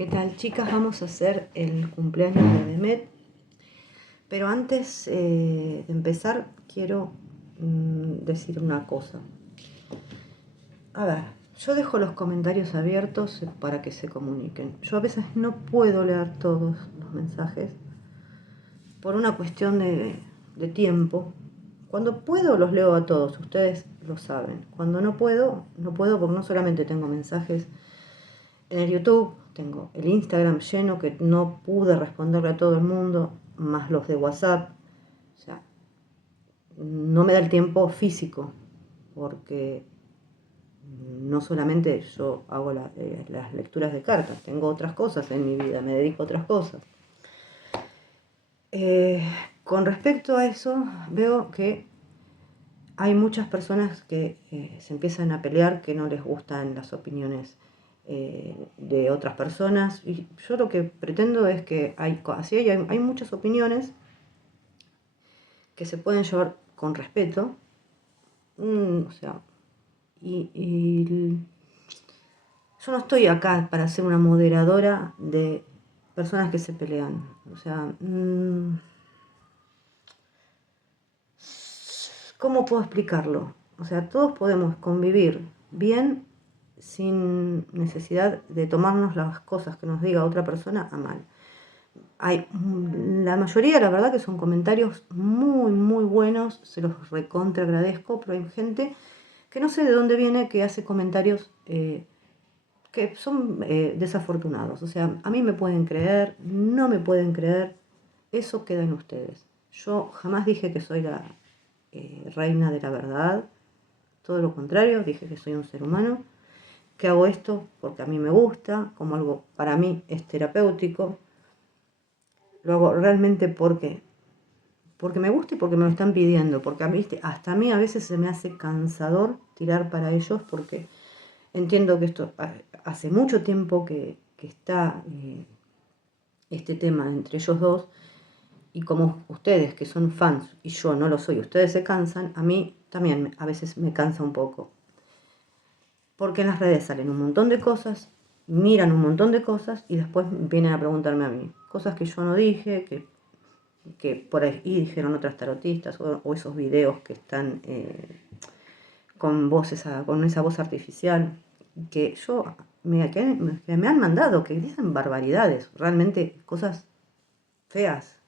¿Qué tal, chicas? Vamos a hacer el cumpleaños de Demet, pero antes de empezar quiero decir una cosa. A ver, yo dejo los comentarios abiertos para que se comuniquen. Yo a veces no puedo leer todos los mensajes por una cuestión de tiempo. Cuando puedo los leo a todos, ustedes lo saben. Cuando no puedo porque no solamente tengo mensajes en el YouTube, tengo el Instagram lleno que no pude responderle a todo el mundo, más los de WhatsApp. O sea, no me da el tiempo físico, porque no solamente yo hago las lecturas de cartas, tengo otras cosas en mi vida, me dedico a otras cosas. Con respecto a eso, veo que hay muchas personas que se empiezan a pelear, que no les gustan las opiniones de otras personas, y yo lo que pretendo es que hay muchas opiniones que se pueden llevar con respeto, o sea, y yo no estoy acá para ser una moderadora de personas que se pelean, o sea, ¿cómo puedo explicarlo? O sea, todos podemos convivir bien sin necesidad de tomarnos las cosas que nos diga otra persona a mal. La mayoría, la verdad, que son comentarios muy, muy buenos, se los recontra agradezco, pero hay gente que no sé de dónde viene que hace comentarios que son desafortunados. O sea, a mí me pueden creer, no me pueden creer, eso queda en ustedes. Yo jamás dije que soy la reina de la verdad, todo lo contrario, dije que soy un ser humano, que hago esto porque a mí me gusta, como algo para mí es terapéutico. Lo hago realmente porque me gusta y porque me lo están pidiendo, porque hasta a mí a veces se me hace cansador tirar para ellos, porque entiendo que esto hace mucho tiempo que está este tema entre ellos dos, y como ustedes que son fans y yo no lo soy, ustedes se cansan, a mí también a veces me cansa un poco, porque en las redes salen un montón de cosas, miran un montón de cosas y después vienen a preguntarme a mí, cosas que yo no dije, que por ahí dijeron otras tarotistas, o esos videos que están con esa voz artificial, que me han mandado, que dicen barbaridades, realmente cosas feas,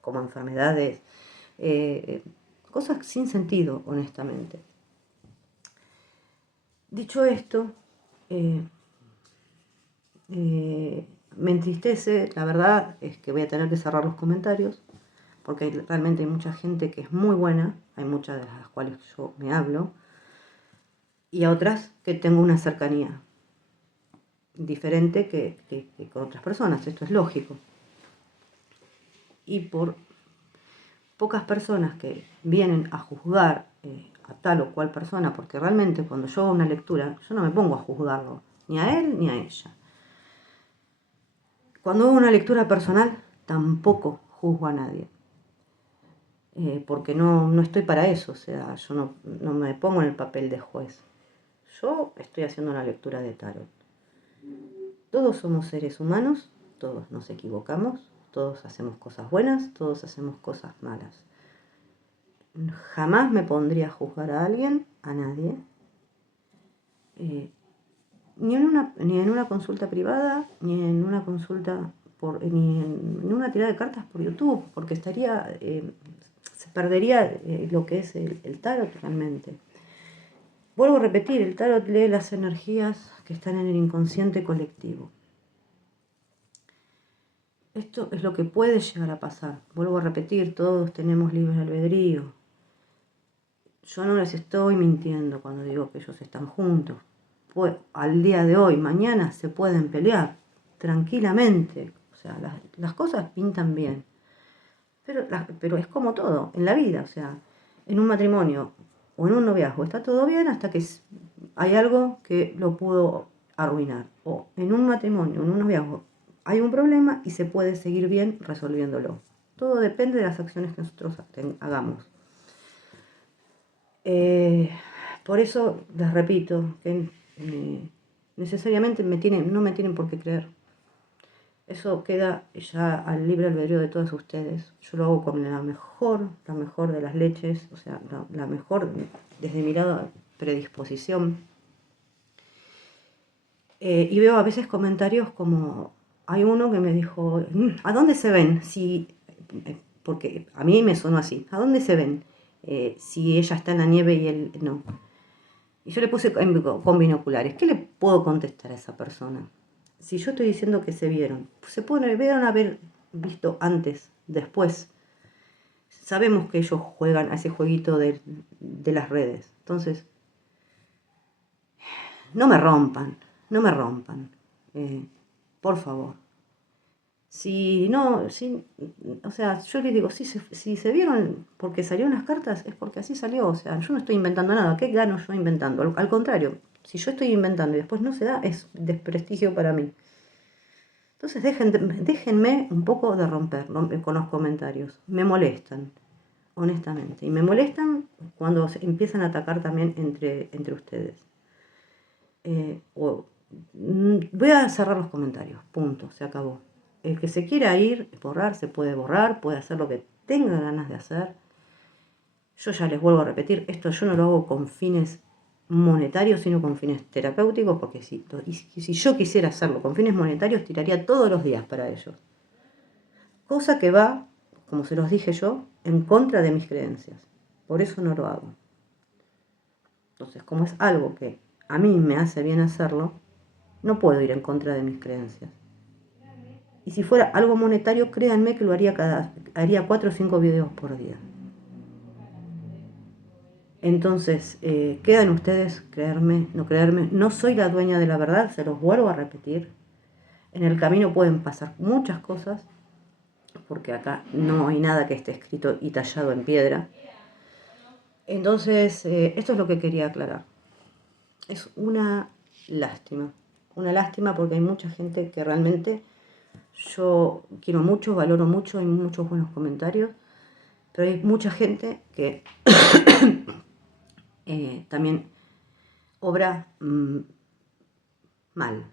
como enfermedades, cosas sin sentido, honestamente. Dicho esto, me entristece, la verdad es que voy a tener que cerrar los comentarios, porque realmente hay mucha gente que es muy buena, hay muchas de las cuales yo me hablo, y a otras que tengo una cercanía diferente que con otras personas, esto es lógico. Y por pocas personas que vienen a juzgar a tal o cual persona, porque realmente cuando yo hago una lectura, yo no me pongo a juzgarlo, ni a él ni a ella. Cuando hago una lectura personal, tampoco juzgo a nadie. Porque no estoy para eso, o sea, yo no me pongo en el papel de juez. Yo estoy haciendo una lectura de tarot. Todos somos seres humanos, todos nos equivocamos, todos hacemos cosas buenas, todos hacemos cosas malas. Jamás me pondría a juzgar a alguien, a nadie, ni en una consulta privada, ni en una consulta ni en una tirada de cartas por YouTube, porque se perdería lo que es el tarot realmente. Vuelvo a repetir, el tarot lee las energías que están en el inconsciente colectivo. Esto es lo que puede llegar a pasar. Vuelvo a repetir, todos tenemos libre albedrío. Yo no les estoy mintiendo cuando digo que ellos están juntos. Pues, al día de hoy, mañana se pueden pelear tranquilamente. O sea, las cosas pintan bien. Pero es como todo, en la vida. O sea, en un matrimonio o en un noviazgo está todo bien hasta que hay algo que lo pudo arruinar. O en un matrimonio, en un noviazgo, hay un problema y se puede seguir bien resolviéndolo. Todo depende de las acciones que nosotros hagamos. Por eso les repito que necesariamente no me tienen por qué creer. Eso queda ya al libre albedrío de todos ustedes. Yo lo hago con la mejor de las leches, o sea, la mejor desde mi lado predisposición. Y veo a veces comentarios como, hay uno que me dijo, ¿a dónde se ven? Si, porque a mí me sonó así, ¿a dónde se ven? Si ella está en la nieve y él no. Y yo le puse con binoculares. ¿Qué le puedo contestar a esa persona? Si yo estoy diciendo que se vieron, se pudieron haber visto antes, después. Sabemos que ellos juegan a ese jueguito de las redes. Entonces, no me rompan, no me rompan. Por favor. Si no, si, o sea, yo les digo, si se vieron porque salió en las cartas, es porque así salió. O sea, yo no estoy inventando nada. ¿Qué gano yo inventando? Al contrario, si yo estoy inventando y después no se da, es desprestigio para mí. Entonces déjenme un poco de romper con los comentarios. Me molestan, honestamente. Y me molestan cuando empiezan a atacar también entre ustedes. Voy a cerrar los comentarios, punto, se acabó. El que se quiera ir, borrar, puede hacer lo que tenga ganas de hacer. Yo ya les vuelvo a repetir, esto yo no lo hago con fines monetarios, sino con fines terapéuticos, porque si yo quisiera hacerlo con fines monetarios, tiraría todos los días para ellos. Cosa que va, como se los dije yo, en contra de mis creencias. Por eso no lo hago. Entonces, como es algo que a mí me hace bien hacerlo, no puedo ir en contra de mis creencias. Y si fuera algo monetario, créanme que lo haría 4 o 5 videos por día. Entonces, quedan ustedes creerme, no creerme. No soy la dueña de la verdad, se los vuelvo a repetir. En el camino pueden pasar muchas cosas, porque acá no hay nada que esté escrito y tallado en piedra. Entonces, esto es lo que quería aclarar. Es una lástima porque hay mucha gente que realmente yo quiero mucho, valoro mucho, hay muchos buenos comentarios, pero hay mucha gente que también obra mal.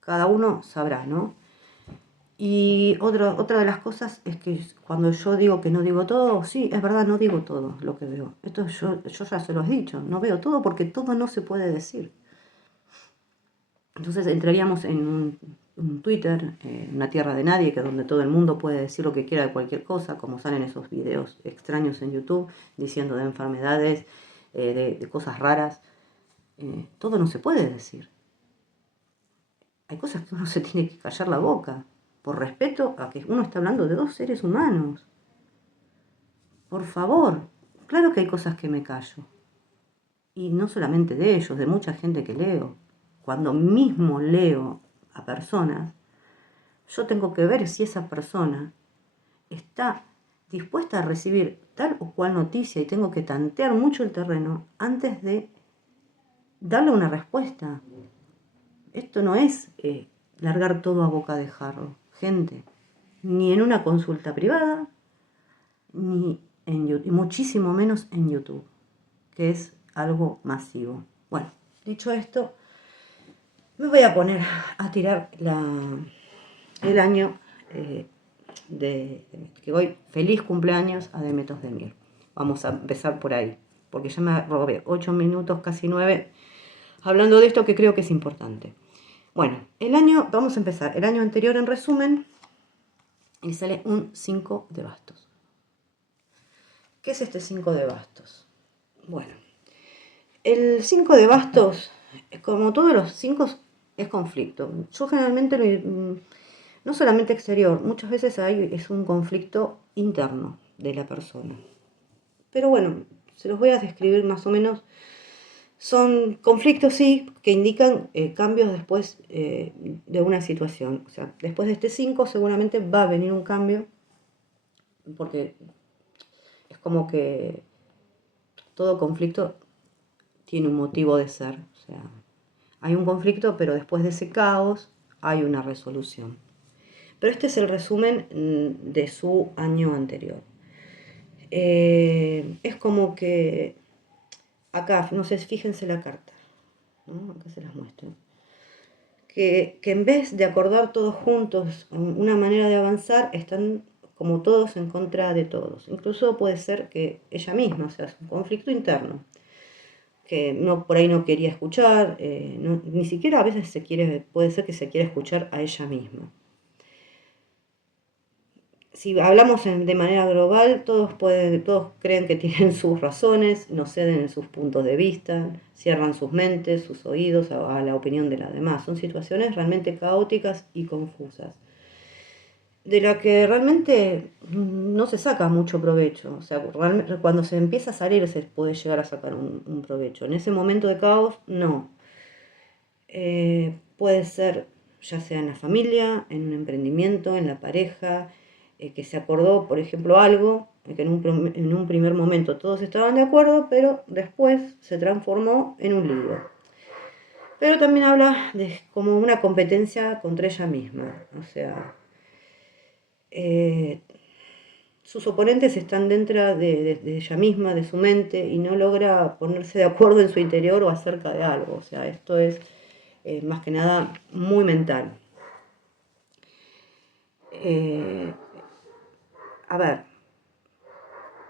Cada uno sabrá, ¿no? Y otra de las cosas es que cuando yo digo que no digo todo, sí, es verdad, no digo todo lo que veo. Esto yo ya se lo he dicho, no veo todo porque todo no se puede decir. Entonces entraríamos en un Twitter, una tierra de nadie, que donde todo el mundo puede decir lo que quiera de cualquier cosa, como salen esos videos extraños en YouTube, diciendo de enfermedades, de cosas raras. Todo no se puede decir. Hay cosas que uno se tiene que callar la boca, por respeto a que uno está hablando de dos seres humanos. Por favor, claro que hay cosas que me callo. Y no solamente de ellos, de mucha gente que leo. Cuando mismo leo a personas, yo tengo que ver si esa persona está dispuesta a recibir tal o cual noticia y tengo que tantear mucho el terreno antes de darle una respuesta. Esto no es largar todo a boca de jarro, gente, ni en una consulta privada, ni en YouTube, y muchísimo menos en YouTube, que es algo masivo. Bueno, dicho esto, me voy a poner a tirar el año que hoy, feliz cumpleaños a Demetos de Mir. Vamos a empezar por ahí, porque ya me robé 8 minutos, casi 9, hablando de esto que creo que es importante. Bueno, vamos a empezar, el año anterior en resumen, y sale un 5 de bastos. ¿Qué es este 5 de bastos? Bueno, el 5 de bastos, como todos los 5, es conflicto. Yo generalmente no solamente exterior, muchas veces es un conflicto interno de la persona. Pero bueno, se los voy a describir más o menos. Son conflictos, sí, que indican cambios después de una situación. O sea, después de este 5 seguramente va a venir un cambio, porque es como que todo conflicto tiene un motivo de ser. O sea, hay un conflicto, pero después de ese caos hay una resolución. Pero este es el resumen de su año anterior. Es como que acá, no sé, fíjense la carta, ¿no? Acá se las muestro. que en vez de acordar todos juntos una manera de avanzar, están como todos en contra de todos. Incluso puede ser que ella misma, o sea, es un conflicto interno, que no, por ahí no quería escuchar, ni siquiera a veces puede ser que se quiera escuchar a ella misma. Si hablamos de manera global, todos creen que tienen sus razones, no ceden en sus puntos de vista, cierran sus mentes, sus oídos a la opinión de las demás. Son situaciones realmente caóticas y confusas, de la que realmente no se saca mucho provecho. O sea, cuando se empieza a salir se puede llegar a sacar un provecho. En ese momento de caos, no. Puede ser ya sea en la familia, en un emprendimiento, en la pareja, que se acordó, por ejemplo, algo, que en un primer momento todos estaban de acuerdo, pero después se transformó en un lío. Pero también habla de como una competencia contra ella misma, o sea, sus oponentes están dentro de ella misma, de su mente, y no logra ponerse de acuerdo en su interior o acerca de algo. O sea, esto es más que nada muy mental. A ver,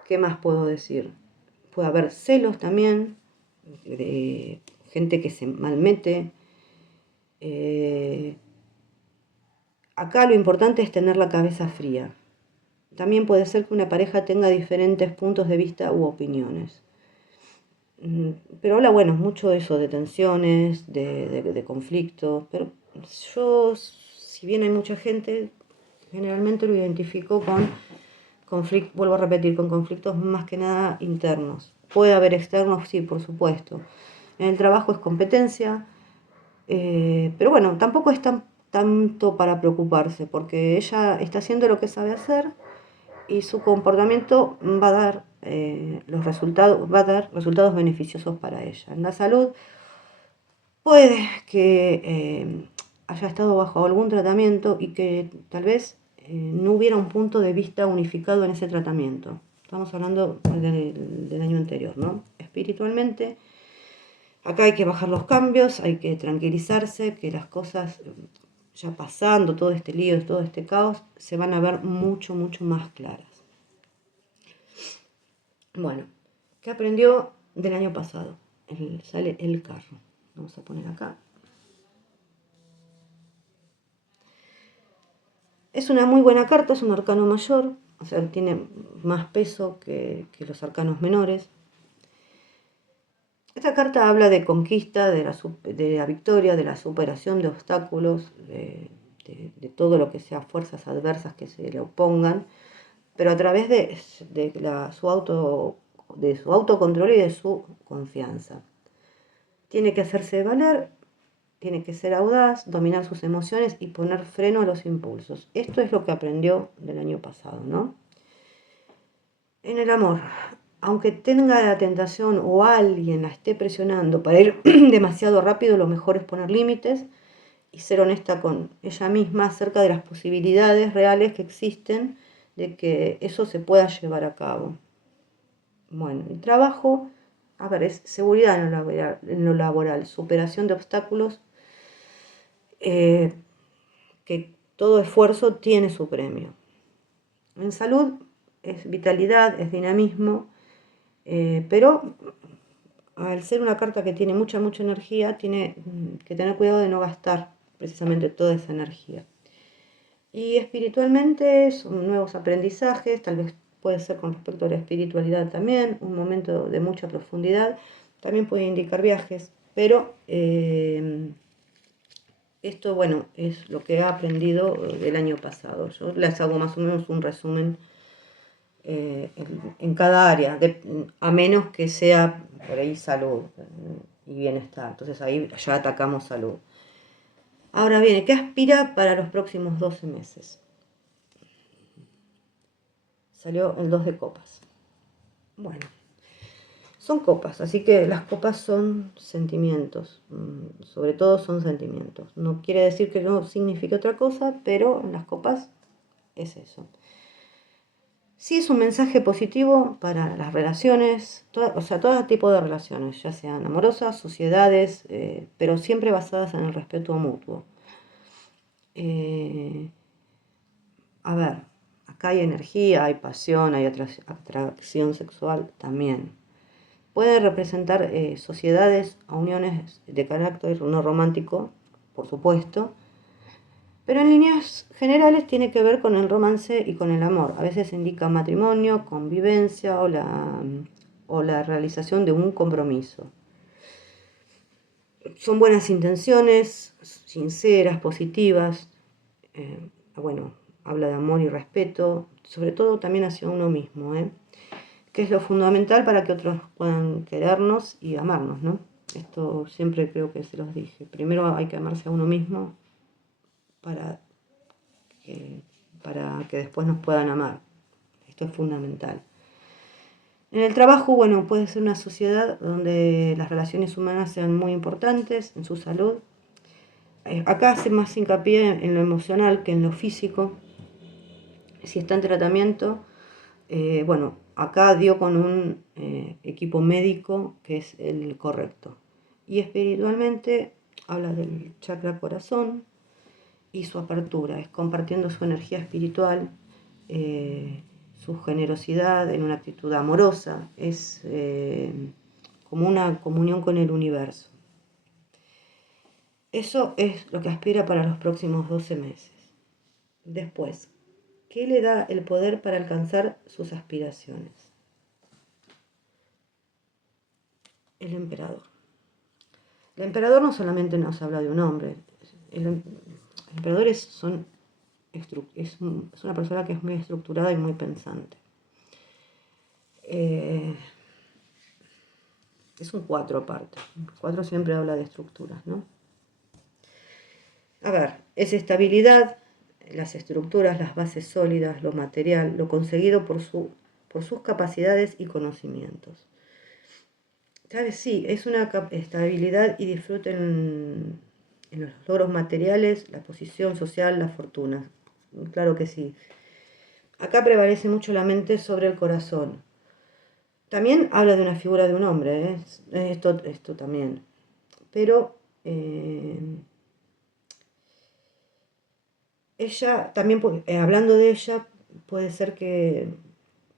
¿qué más puedo decir? Puede haber celos también, de gente que se malmete. Acá lo importante es tener la cabeza fría. También puede ser que una pareja tenga diferentes puntos de vista u opiniones. Pero habla, bueno, mucho de eso, de tensiones, de conflictos. Pero yo, si bien hay mucha gente, generalmente lo identifico con conflictos, vuelvo a repetir, con conflictos más que nada internos. Puede haber externos, sí, por supuesto. En el trabajo es competencia, pero bueno, tampoco es tanto para preocuparse, porque ella está haciendo lo que sabe hacer y su comportamiento va a dar va a dar resultados beneficiosos para ella. En la salud puede que haya estado bajo algún tratamiento y que tal vez no hubiera un punto de vista unificado en ese tratamiento. Estamos hablando del año anterior, ¿no? Espiritualmente, acá hay que bajar los cambios, hay que tranquilizarse, que las cosas ya pasando todo este lío, todo este caos, se van a ver mucho, mucho más claras. Bueno, ¿qué aprendió del año pasado? Sale el carro. Vamos a poner acá. Es una muy buena carta, es un arcano mayor, o sea, tiene más peso que los arcanos menores. Esta carta habla de conquista, de la victoria, de la superación de obstáculos, de todo lo que sea fuerzas adversas que se le opongan, pero a través de su autocontrol y de su confianza. Tiene que hacerse valer, tiene que ser audaz, dominar sus emociones y poner freno a los impulsos. Esto es lo que aprendió del año pasado, ¿no? En el amor, aunque tenga la tentación o alguien la esté presionando para ir demasiado rápido, lo mejor es poner límites y ser honesta con ella misma acerca de las posibilidades reales que existen de que eso se pueda llevar a cabo. Bueno, el trabajo, a ver, es seguridad en lo laboral, superación de obstáculos, que todo esfuerzo tiene su premio. En salud es vitalidad, es dinamismo, pero al ser una carta que tiene mucha energía, tiene que tener cuidado de no gastar precisamente toda esa energía. Y espiritualmente son nuevos aprendizajes, tal vez puede ser con respecto a la espiritualidad también, un momento de mucha profundidad, también puede indicar viajes, pero esto, bueno, es lo que he aprendido del año pasado. Yo les hago más o menos un resumen en cada área, a menos que sea por ahí salud y bienestar. Entonces ahí ya atacamos salud. Ahora viene, ¿qué aspira para los próximos 12 meses? Salió el 2 de copas. Bueno, son copas, así que las copas son sentimientos, sobre todo son sentimientos. No quiere decir que no signifique otra cosa, pero en las copas es eso. Sí es un mensaje positivo para las relaciones, o sea, todo tipo de relaciones, ya sean amorosas, sociedades, pero siempre basadas en el respeto mutuo. A ver, acá hay energía, hay pasión, hay atracción sexual también. Puede representar sociedades o uniones de carácter no romántico, por supuesto, pero en líneas generales tiene que ver con el romance y con el amor. A veces indica matrimonio, convivencia o la realización de un compromiso. Son buenas intenciones, sinceras, positivas. Bueno, habla de amor y respeto, sobre todo también hacia uno mismo, que es lo fundamental para que otros puedan querernos y amarnos, ¿no? Esto siempre creo que se los dije. Primero hay que amarse a uno mismo para que después nos puedan amar. Esto es fundamental. En el trabajo, bueno, puede ser una sociedad donde las relaciones humanas sean muy importantes en su salud. Acá hace más hincapié en lo emocional que en lo físico. Si está en tratamiento, bueno, acá dio con un equipo médico que es el correcto. Y espiritualmente habla del chakra corazón y su apertura, es compartiendo su energía espiritual, su generosidad en una actitud amorosa, es como una comunión con el universo. Eso es lo que aspira para los próximos 12 meses. Después, ¿qué le da el poder para alcanzar sus aspiraciones? El emperador. El emperador no solamente nos habla de un hombre, el emperador es una persona que es muy estructurada y muy pensante. Es un 4 aparte. El 4 siempre habla de estructuras, ¿no? A ver, es estabilidad, las estructuras, las bases sólidas, lo material, lo conseguido por sus capacidades y conocimientos. ¿Sabes? Sí, es una estabilidad y disfrute en los logros materiales, la posición social, la fortuna. Claro que sí. Acá prevalece mucho la mente sobre el corazón. También habla de una figura de un hombre, esto también. Pero ella, también hablando de ella, puede ser que,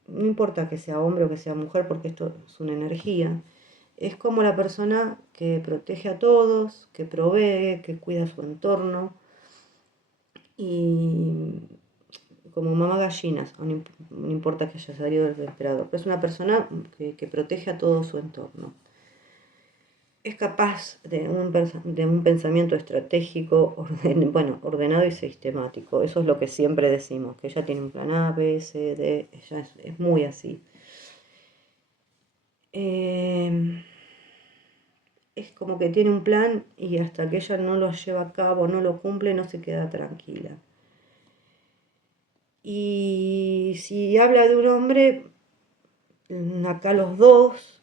no importa que sea hombre o que sea mujer, porque esto es una energía, es como la persona que protege a todos, que provee, que cuida su entorno y como mamá gallinas, no importa que haya salido del emperador, pero es una persona que protege a todo su entorno. Es capaz de un pensamiento estratégico, ordenado y sistemático. Eso es lo que siempre decimos, que ella tiene un plan A, B, C, D, ella es muy así. Es como que tiene un plan y hasta que ella no lo lleva a cabo, no lo cumple, no se queda tranquila. Y si habla de un hombre, acá los dos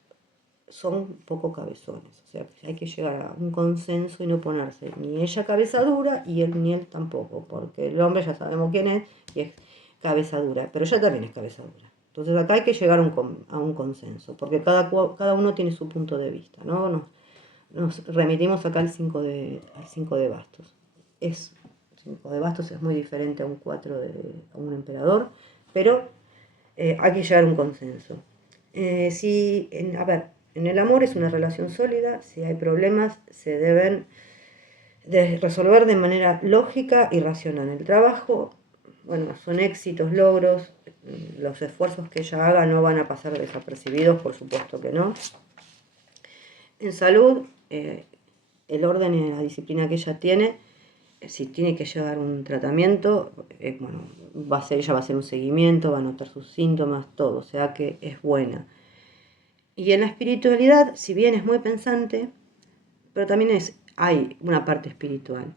son poco cabezones, o sea, hay que llegar a un consenso y no ponerse ni ella cabeza dura y él ni él tampoco, porque el hombre ya sabemos quién es y es cabeza dura, pero ella también es cabeza dura. Entonces acá hay que llegar a un consenso, porque cada uno tiene su punto de vista, ¿no? Nos remitimos acá al 5 de bastos. El 5 de bastos es muy diferente a un 4 a un emperador, pero hay que llegar a un consenso. A ver, en el amor es una relación sólida, si hay problemas se deben resolver de manera lógica y racional. El trabajo, bueno, son éxitos, logros, los esfuerzos que ella haga no van a pasar desapercibidos, por supuesto que no. En salud, el orden y la disciplina que ella tiene, si tiene que llevar un tratamiento, bueno, ella va a hacer un seguimiento, va a notar sus síntomas, todo, o sea que es buena. Y en la espiritualidad, si bien es muy pensante, pero también hay una parte espiritual.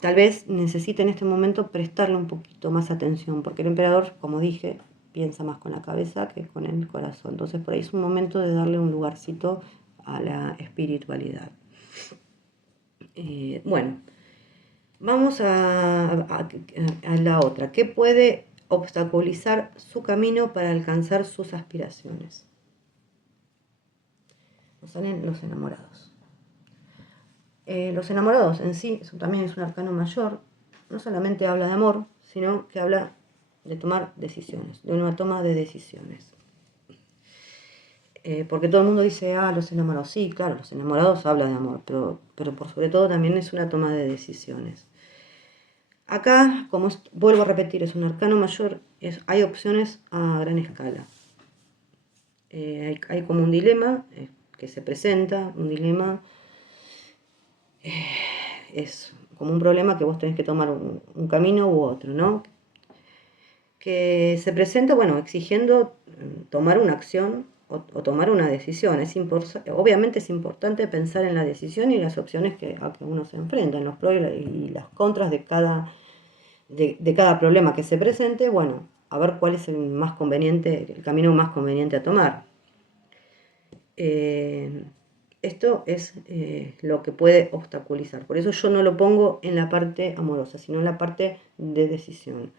Tal vez necesite en este momento prestarle un poquito más atención, porque el emperador, como dije, piensa más con la cabeza que con el corazón. Entonces por ahí es un momento de darle un lugarcito a la espiritualidad. Bueno, vamos a la otra. ¿Qué puede obstaculizar su camino para alcanzar sus aspiraciones? Nos salen los enamorados. Los enamorados en sí también es un arcano mayor, no solamente habla de amor, sino que habla de tomar decisiones, de una toma de decisiones. Porque todo el mundo dice, los enamorados. Sí, claro, los enamorados hablan de amor, pero por sobre todo también es una toma de decisiones. Acá, como vuelvo a repetir, es un arcano mayor, hay opciones a gran escala. Hay como un dilema que se presenta, un dilema es como un problema que vos tenés que tomar un camino u otro, ¿no? Que se presenta, bueno, exigiendo tomar una acción o tomar una decisión. Obviamente es importante pensar en la decisión y las opciones a que uno se enfrenta, en los pros y las contras de cada problema que se presente, bueno, a ver cuál es el camino más conveniente a tomar. Esto es lo que puede obstaculizar. Por eso yo no lo pongo en la parte amorosa, sino en la parte de decisión.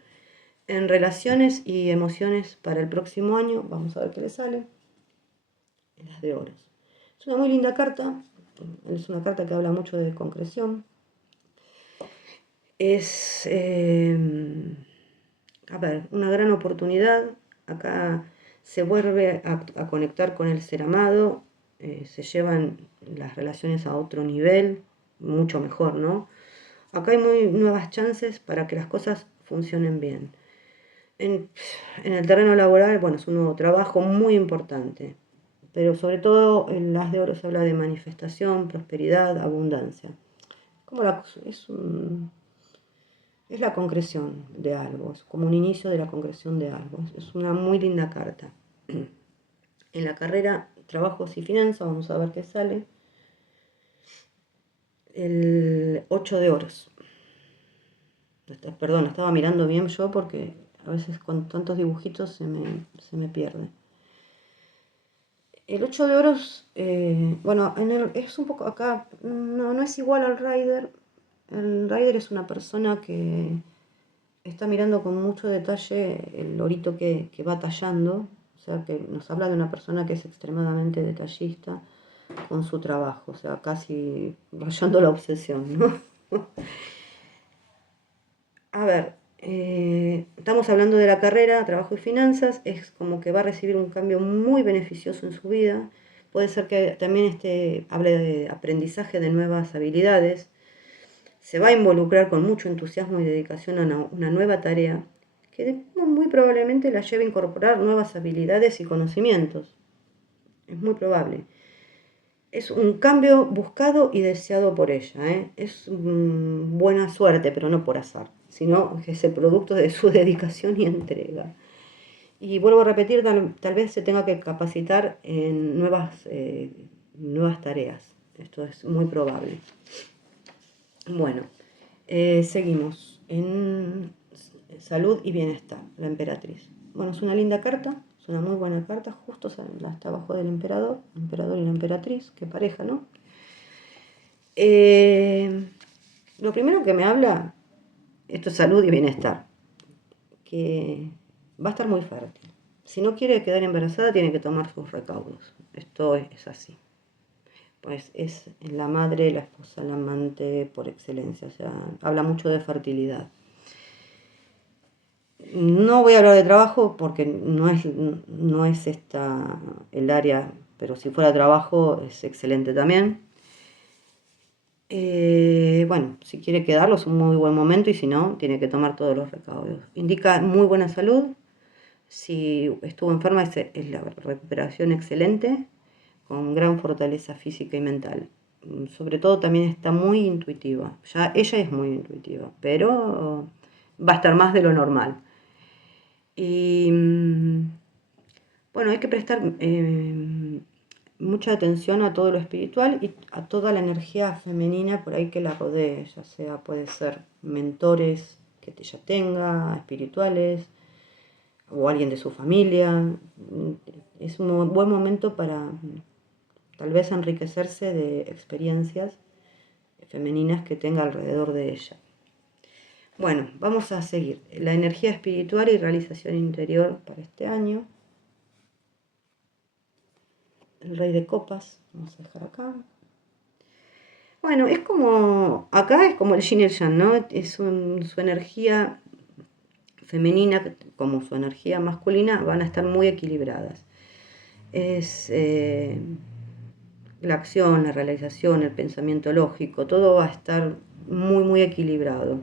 En relaciones y emociones para el próximo año, vamos a ver qué le sale. Las de oros. Es una muy linda carta, es una carta que habla mucho de concreción. Es, una gran oportunidad. Acá se vuelve a conectar con el ser amado, se llevan las relaciones a otro nivel, mucho mejor, ¿no? Acá hay muy nuevas chances para que las cosas funcionen bien. En el terreno laboral, bueno, es un nuevo trabajo muy importante, pero sobre todo en las de oro se habla de manifestación, prosperidad, abundancia. Es la concreción de algo, es como un inicio de la concreción de algo. Es una muy linda carta. En la carrera Trabajos y Finanzas, vamos a ver qué sale. El 8 de oros. Perdón, estaba mirando bien yo porque a veces con tantos dibujitos se me pierde. El 8 de oros, bueno, es un poco acá, no es igual al Rider. El Rider es una persona que está mirando con mucho detalle el lorito que va tallando, o sea que nos habla de una persona que es extremadamente detallista con su trabajo, o sea, casi rayando la obsesión, ¿no? A ver, estamos hablando de la carrera, trabajo y finanzas, es como que va a recibir un cambio muy beneficioso en su vida. Puede ser que también hable de aprendizaje de nuevas habilidades. Se va a involucrar con mucho entusiasmo y dedicación a una nueva tarea que muy probablemente la lleve a incorporar nuevas habilidades y conocimientos. Es muy probable. Es un cambio buscado y deseado por ella. Es buena suerte, pero no por azar, sino que es el producto de su dedicación y entrega. Y vuelvo a repetir, tal vez se tenga que capacitar en nuevas tareas. Esto es muy probable. Bueno, seguimos en salud y bienestar, la emperatriz. Bueno, es una linda carta, es una muy buena carta, justo está abajo del emperador y la emperatriz, qué pareja, ¿no? Lo primero que me habla, esto es salud y bienestar, que va a estar muy fértil. Si no quiere quedar embarazada, tiene que tomar sus recaudos. Esto es así. Pues es la madre, la esposa, la amante por excelencia. O sea, habla mucho de fertilidad. No voy a hablar de trabajo porque no es esta el área, pero si fuera trabajo es excelente también. Bueno, si quiere quedarlo es un muy buen momento y si no, tiene que tomar todos los recaudos. Indica muy buena salud. Si estuvo enferma es la recuperación excelente, con gran fortaleza física y mental. Sobre todo también está muy intuitiva. Ya ella es muy intuitiva, pero va a estar más de lo normal. Y bueno, hay que prestar mucha atención a todo lo espiritual y a toda la energía femenina por ahí que la rodee, ya sea puede ser mentores que ella tenga, espirituales, o alguien de su familia. Es un buen momento para tal vez enriquecerse de experiencias femeninas que tenga alrededor de ella. Bueno, vamos a seguir. La energía espiritual y realización interior para este año. El rey de copas, vamos a dejar acá. Bueno, es como, acá es como el yin y el yang, ¿no? Su energía femenina como su energía masculina van a estar muy equilibradas. Es la acción, la realización, el pensamiento lógico, todo va a estar muy, muy equilibrado.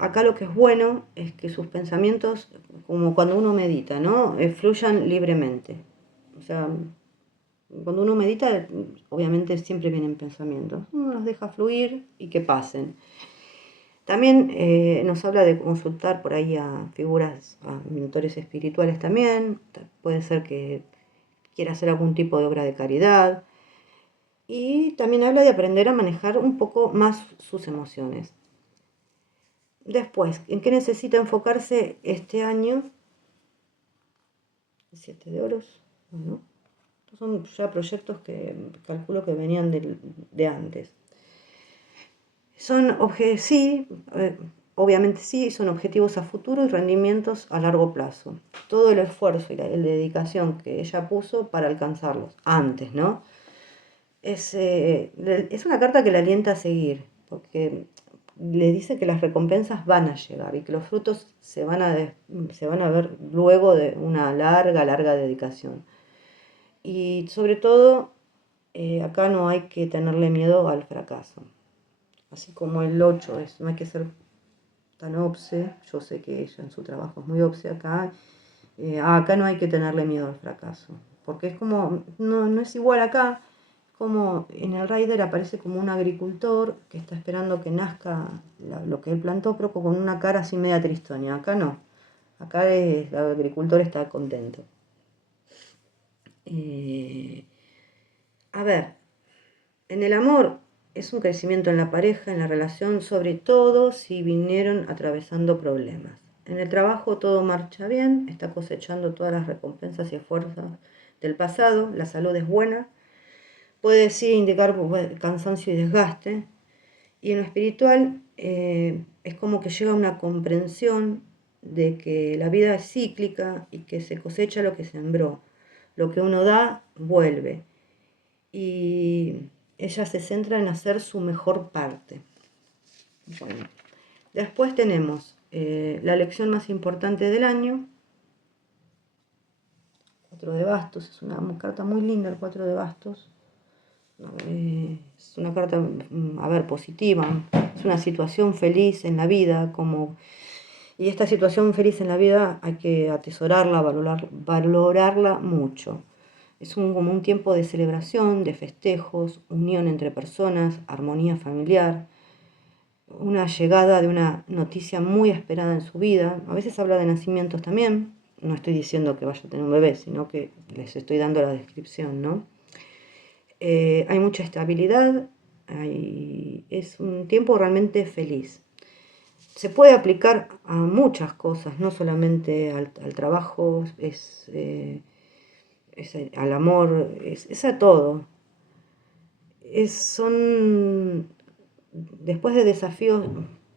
Acá lo que es bueno es que sus pensamientos, como cuando uno medita, ¿no? Fluyan libremente. O sea, cuando uno medita, obviamente siempre vienen pensamientos. Uno los deja fluir y que pasen. También nos habla de consultar por ahí a figuras, a mentores espirituales también. Puede ser que quiera hacer algún tipo de obra de caridad. Y también habla de aprender a manejar un poco más sus emociones. Después, ¿en qué necesita enfocarse este año? 7 de oros. Bueno, estos son ya proyectos que calculo que venían de antes. Sí, obviamente sí, son objetivos a futuro y rendimientos a largo plazo. Todo el esfuerzo y la dedicación que ella puso para alcanzarlos antes, ¿no? Es una carta que le alienta a seguir, porque le dice que las recompensas van a llegar y que los frutos se van a ver luego de una larga, larga dedicación. Y sobre todo, acá no hay que tenerle miedo al fracaso. Así como el 8 no hay que ser tan obse, yo sé que ella en su trabajo es muy obse acá, acá no hay que tenerle miedo al fracaso, porque es como, no es igual acá, como en el Rider aparece como un agricultor que está esperando que nazca lo que él plantó, pero con una cara así media tristonia. Acá no, acá el agricultor está contento. A ver, en el amor es un crecimiento en la pareja, en la relación, sobre todo si vinieron atravesando problemas. En el trabajo todo marcha bien, está cosechando todas las recompensas y esfuerzos del pasado, la salud es buena, puede sí indicar cansancio y desgaste. Y en lo espiritual es como que llega una comprensión de que la vida es cíclica y que se cosecha lo que sembró. Lo que uno da, vuelve. Y ella se centra en hacer su mejor parte. Bueno, después tenemos la lección más importante del año, 4 de bastos, es una carta muy linda el 4 de bastos. Es una carta, a ver, positiva, es una situación feliz en la vida, y esta situación feliz en la vida hay que atesorarla, valorarla mucho. Es como un tiempo de celebración, de festejos, unión entre personas, armonía familiar, una llegada de una noticia muy esperada en su vida. A veces habla de nacimientos también. No estoy diciendo que vaya a tener un bebé, sino que les estoy dando la descripción, ¿no? Hay mucha estabilidad, es un tiempo realmente feliz. Se puede aplicar a muchas cosas, no solamente al trabajo, al amor, es a todo. Son, después de desafíos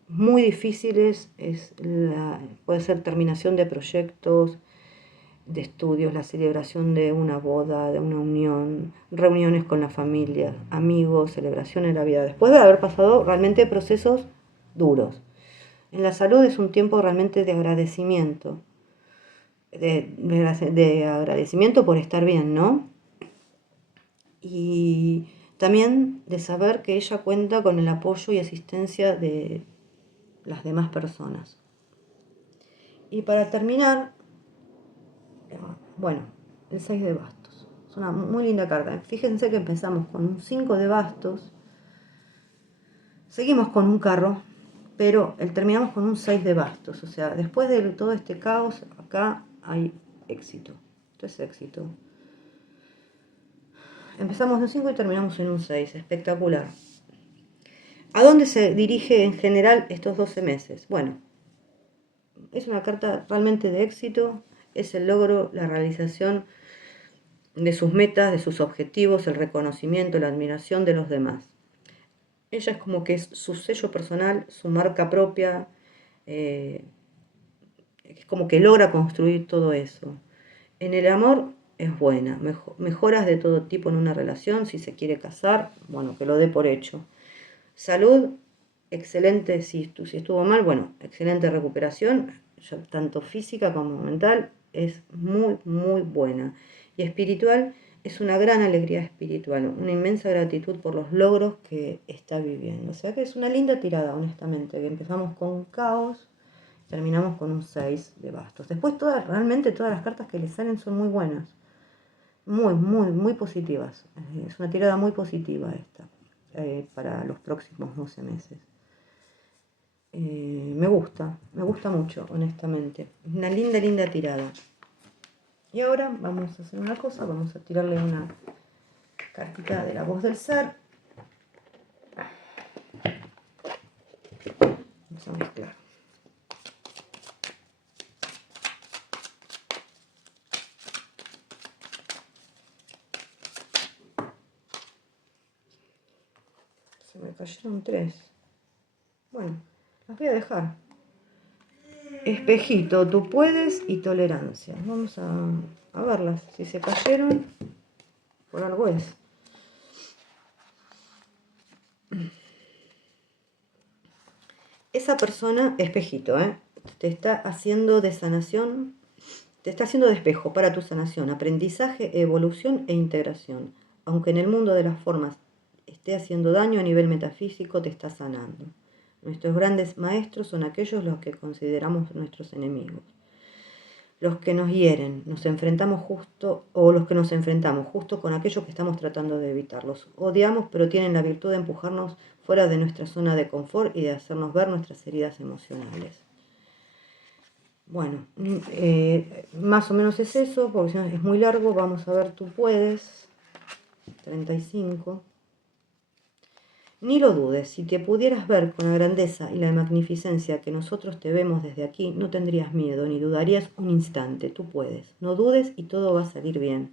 muy difíciles, puede ser terminación de proyectos, de estudios, la celebración de una boda, de una unión, reuniones con la familia, amigos, celebración en la vida, después de haber pasado realmente procesos duros. En la salud es un tiempo realmente de agradecimiento, de agradecimiento por estar bien, ¿no? Y también de saber que ella cuenta con el apoyo y asistencia de las demás personas. Y para terminar, bueno, el 6 de bastos. Es una muy linda carta. Fíjense que empezamos con un 5 de bastos, seguimos con un carro, pero terminamos con un 6 de bastos. O sea, después de todo este caos, acá hay éxito. Esto es éxito. Empezamos en un 5 y terminamos en un 6. Espectacular. ¿A dónde se dirige en general estos 12 meses? Bueno, es una carta realmente de éxito. Es el logro, la realización de sus metas, de sus objetivos, el reconocimiento, la admiración de los demás. Ella es como que es su sello personal, su marca propia, es como que logra construir todo eso. En el amor es buena. Mejoras de todo tipo en una relación, si se quiere casar, bueno, que lo dé por hecho. Salud, excelente, si estuvo mal, bueno, excelente recuperación, tanto física como mental, es muy, muy buena. Y espiritual, es una gran alegría espiritual, una inmensa gratitud por los logros que está viviendo. O sea que es una linda tirada, honestamente, que empezamos con caos, terminamos con un 6 de bastos. Después realmente todas las cartas que le salen son muy buenas, muy, muy, muy positivas. Es una tirada muy positiva esta, para los próximos 12 meses. Me gusta mucho, honestamente. Una linda, linda tirada. Y ahora vamos a hacer una cosa, vamos a tirarle una cartita de la voz del ser. Vamos a mezclar. Se me cayeron 3. Bueno, las voy a dejar. Espejito, tú puedes y tolerancia. Vamos a verlas. Si se cayeron, por algo es. Esa persona, espejito, te está haciendo de sanación, te está haciendo de espejo para tu sanación, aprendizaje, evolución e integración. Aunque en el mundo de las formas esté haciendo daño a nivel metafísico, te está sanando. Nuestros grandes maestros son aquellos los que consideramos nuestros enemigos. Los que nos hieren, los que nos enfrentamos justo con aquellos que estamos tratando de evitarlos. Odiamos, pero tienen la virtud de empujarnos fuera de nuestra zona de confort y de hacernos ver nuestras heridas emocionales. Bueno, más o menos es eso, porque si no es muy largo. Vamos a ver, tú puedes. 35. Ni lo dudes, si te pudieras ver con la grandeza y la magnificencia que nosotros te vemos desde aquí, no tendrías miedo ni dudarías un instante. Tú puedes. No dudes y todo va a salir bien.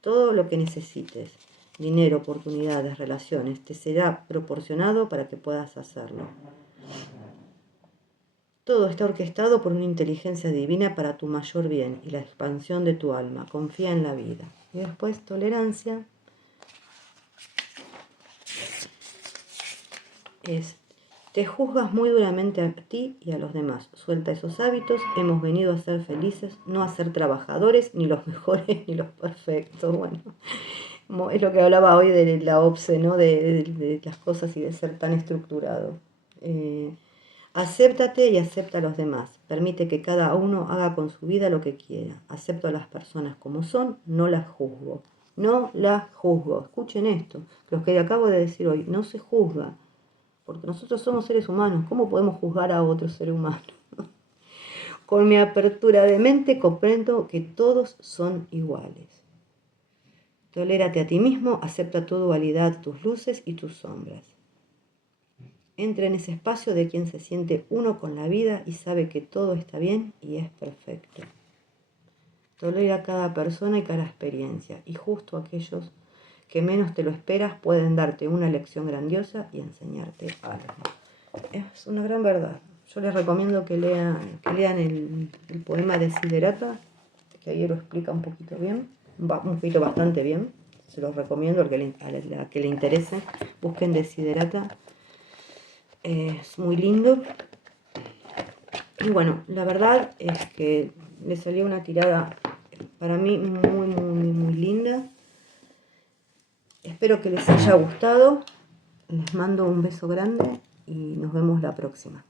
Todo lo que necesites, dinero, oportunidades, relaciones, te será proporcionado para que puedas hacerlo. Todo está orquestado por una inteligencia divina para tu mayor bien y la expansión de tu alma. Confía en la vida. Y después, tolerancia. Te juzgas muy duramente a ti y a los demás. Suelta esos hábitos. Hemos venido a ser felices, no a ser trabajadores, ni los mejores ni los perfectos. Bueno, es lo que hablaba hoy de la OPSE, ¿no? De las cosas y de ser tan estructurado. Acéptate y acepta a los demás. Permite que cada uno haga con su vida lo que quiera. Acepto a las personas como son, no las juzgo. No las juzgo. Escuchen esto, los que acabo de decir hoy, no se juzga. Porque nosotros somos seres humanos, ¿cómo podemos juzgar a otro ser humano? Con mi apertura de mente comprendo que todos son iguales. Tolérate a ti mismo, acepta tu dualidad, tus luces y tus sombras. Entra en ese espacio de quien se siente uno con la vida y sabe que todo está bien y es perfecto. Tolera a cada persona y cada experiencia, y justo aquellos que menos te lo esperas pueden darte una lección grandiosa y enseñarte algo. Es una gran verdad. Yo les recomiendo que lean el poema de Desiderata, que ahí lo explica un poquito bien, un poquito bastante bien. Se los recomiendo a la que le interese. Busquen Desiderata. Es muy lindo. Y bueno, la verdad es que le salió una tirada para mí muy, muy, muy linda. Espero que les haya gustado. Les mando un beso grande y nos vemos la próxima.